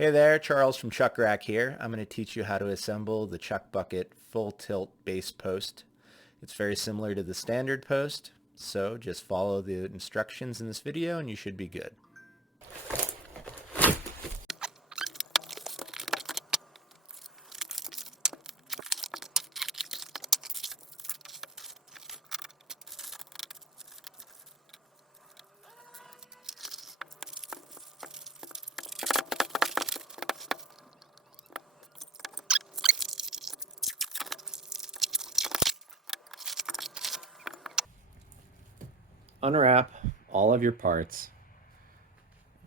Hey there, Charles from Chuck Rack here. I'm going to teach you how to assemble the Chuck Bucket full tilt base post. It's very similar to the standard post, so just follow the instructions in this video and you should be good. Unwrap all of your parts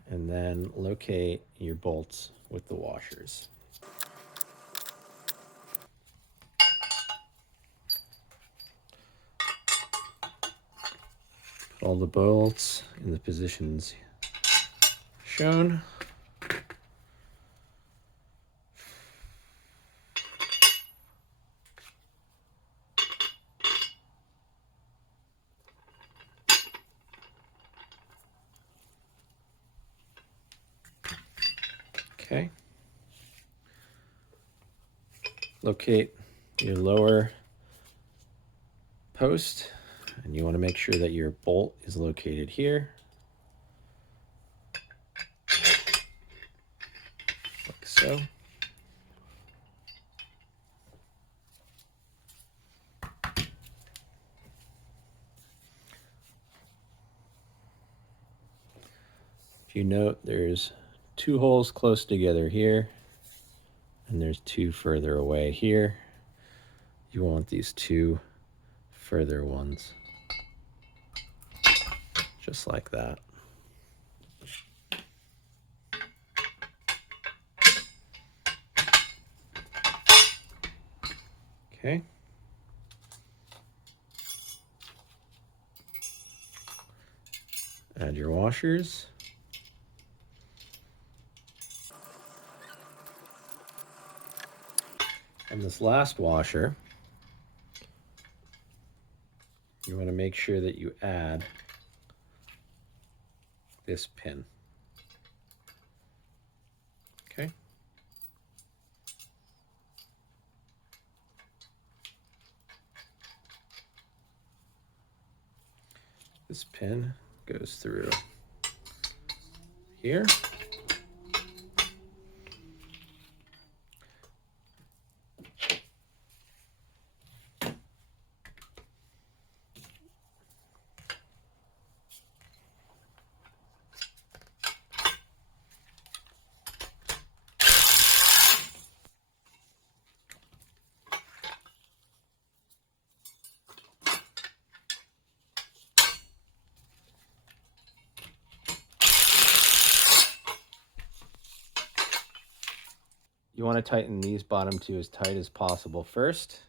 and then locate your bolts with the washers. Put all the bolts in the positions shown. Okay. Locate your lower post, and you want to make sure that your bolt is located here, like so. If you note, there's two holes close together here, and there's two further away here. You want these two further ones, just like that. Okay. Add your washers. And this last washer, you want to make sure that you add this pin. Okay. This pin goes through here. You want to tighten these bottom two as tight as possible first.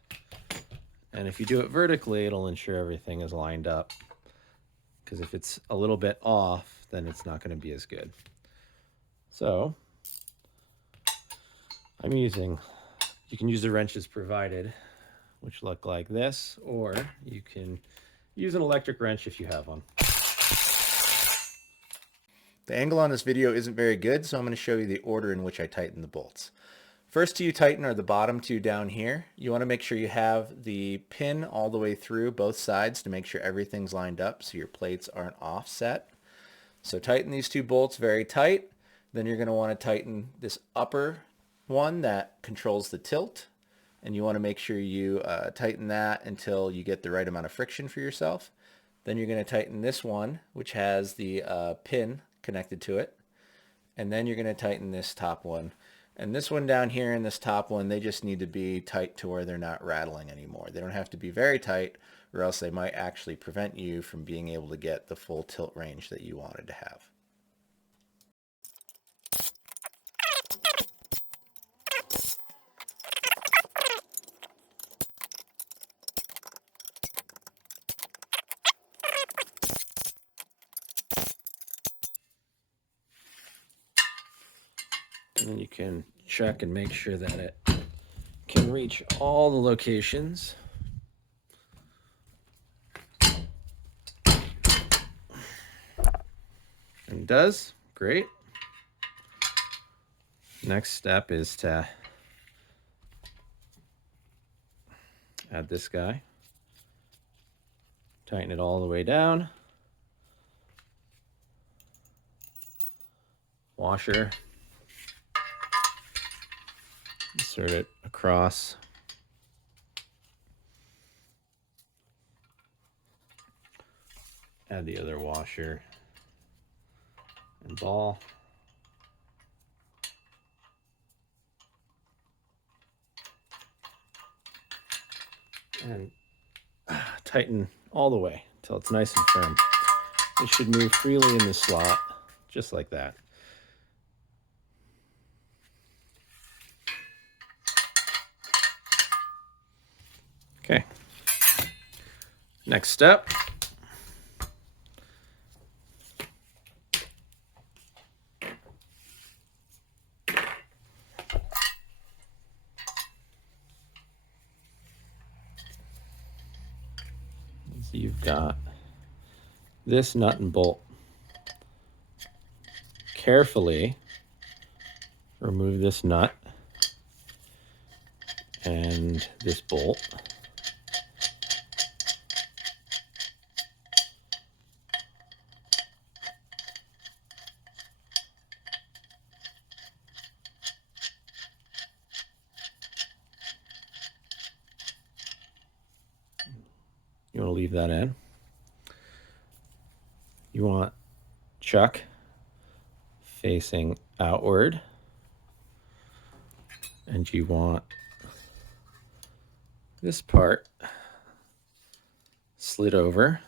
And if you do it vertically, it'll ensure everything is lined up. Because if it's a little bit off, then it's not going to be as good. So you can use the wrenches provided, which look like this, or you can use an electric wrench if you have one. The angle on this video isn't very good, so I'm going to show you the order in which I tighten the bolts. First two you tighten are the bottom two down here. You want to make sure you have the pin all the way through both sides to make sure everything's lined up so your plates aren't offset. So tighten these two bolts very tight. Then you're going to want to tighten this upper one that controls the tilt. And you want to make sure you tighten that until you get the right amount of friction for yourself. Then you're going to tighten this one, which has the pin connected to it. And then you're going to tighten this top one. And this one down here and this top one, they just need to be tight to where they're not rattling anymore. They don't have to be very tight, or else they might actually prevent you from being able to get the full tilt range that you wanted to have. And then you can check and make sure that it can reach all the locations. And it does. Great. Next step is to add this guy. Tighten it all the way down. Washer. Insert it across. Add the other washer and ball. And tighten all the way until it's nice and firm. It should move freely in the slot, just like that. Okay. Next step. So you've got this nut and bolt. Carefully remove this nut and this bolt. You want to leave that in. You want chuck facing outward, and you want this part slid over.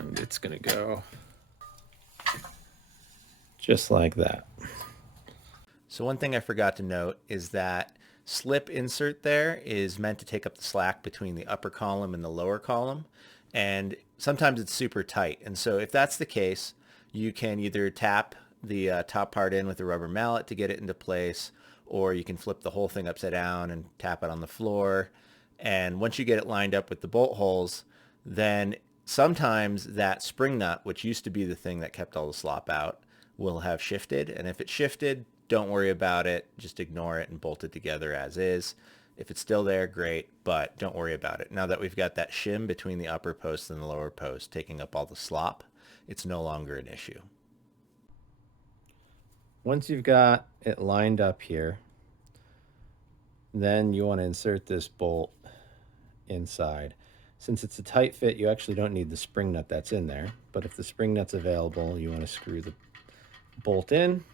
And it's going to go just like that. So one thing I forgot to note is that slip insert there is meant to take up the slack between the upper column and the lower column. And sometimes it's super tight. And so if that's the case, you can either tap the top part in with a rubber mallet to get it into place, or you can flip the whole thing upside down and tap it on the floor. And once you get it lined up with the bolt holes, then sometimes that spring nut, which used to be the thing that kept all the slop out, will have shifted. And if it shifted, don't worry about it. Just ignore it and bolt it together as is. If it's still there, great, but don't worry about it. Now that we've got that shim between the upper post and the lower post taking up all the slop, it's no longer an issue. Once you've got it lined up here, then you want to insert this bolt inside. Since it's a tight fit, you actually don't need the spring nut that's in there, but if the spring nut's available, you want to screw the bolt in.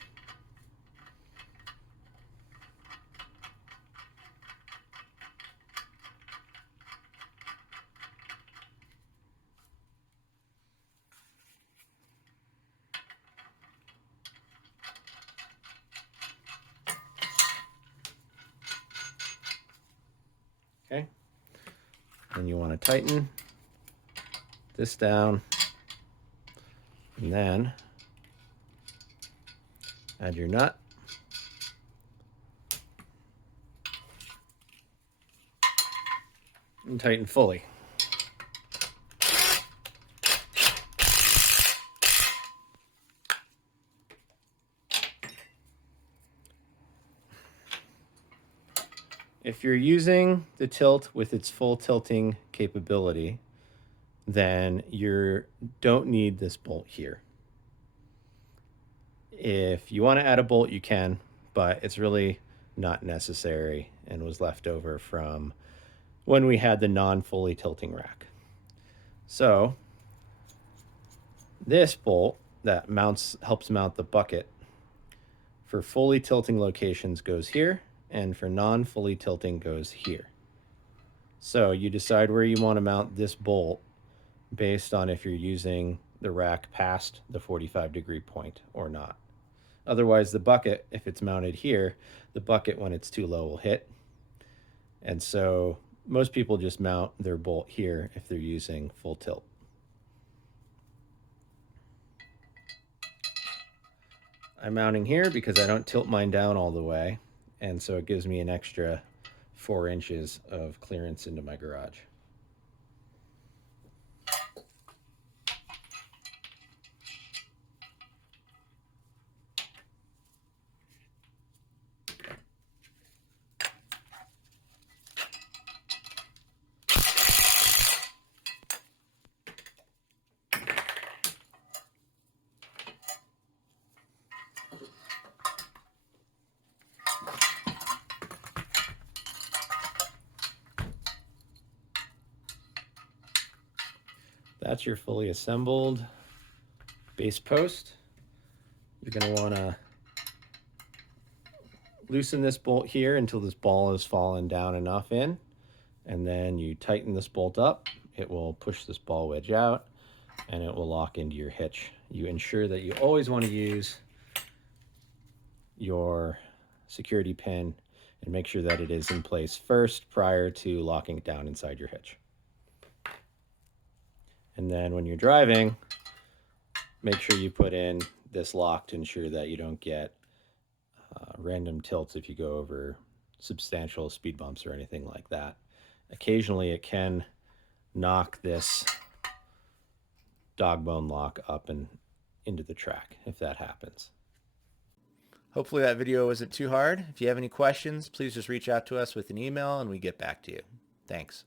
Okay. And you want to tighten this down, and then add your nut. And tighten fully. If you're using the tilt with its full tilting capability, then you don't need this bolt here. If you want to add a bolt, you can, but it's really not necessary and was left over from when we had the non-fully tilting rack. So this bolt that helps mount the bucket for fully tilting locations goes here, and for non-fully tilting goes here. So you decide where you want to mount this bolt based on if you're using the rack past the 45-degree point or not. Otherwise, the bucket, if it's mounted here, the bucket when it's too low will hit. And so most people just mount their bolt here if they're using full tilt. I'm mounting here because I don't tilt mine down all the way, and so it gives me an extra 4 inches of clearance into my garage. That's your fully assembled base post. You're going to want to loosen this bolt here until this ball has fallen down enough in, and then you tighten this bolt up. It will push this ball wedge out and it will lock into your hitch. You ensure that you always want to use your security pin and make sure that it is in place first prior to locking it down inside your hitch. And then when you're driving, make sure you put in this lock to ensure that you don't get random tilts if you go over substantial speed bumps or anything like that. Occasionally it can knock this dog bone lock up and into the track if that happens. Hopefully that video wasn't too hard. If you have any questions, please just reach out to us with an email and we get back to you. Thanks.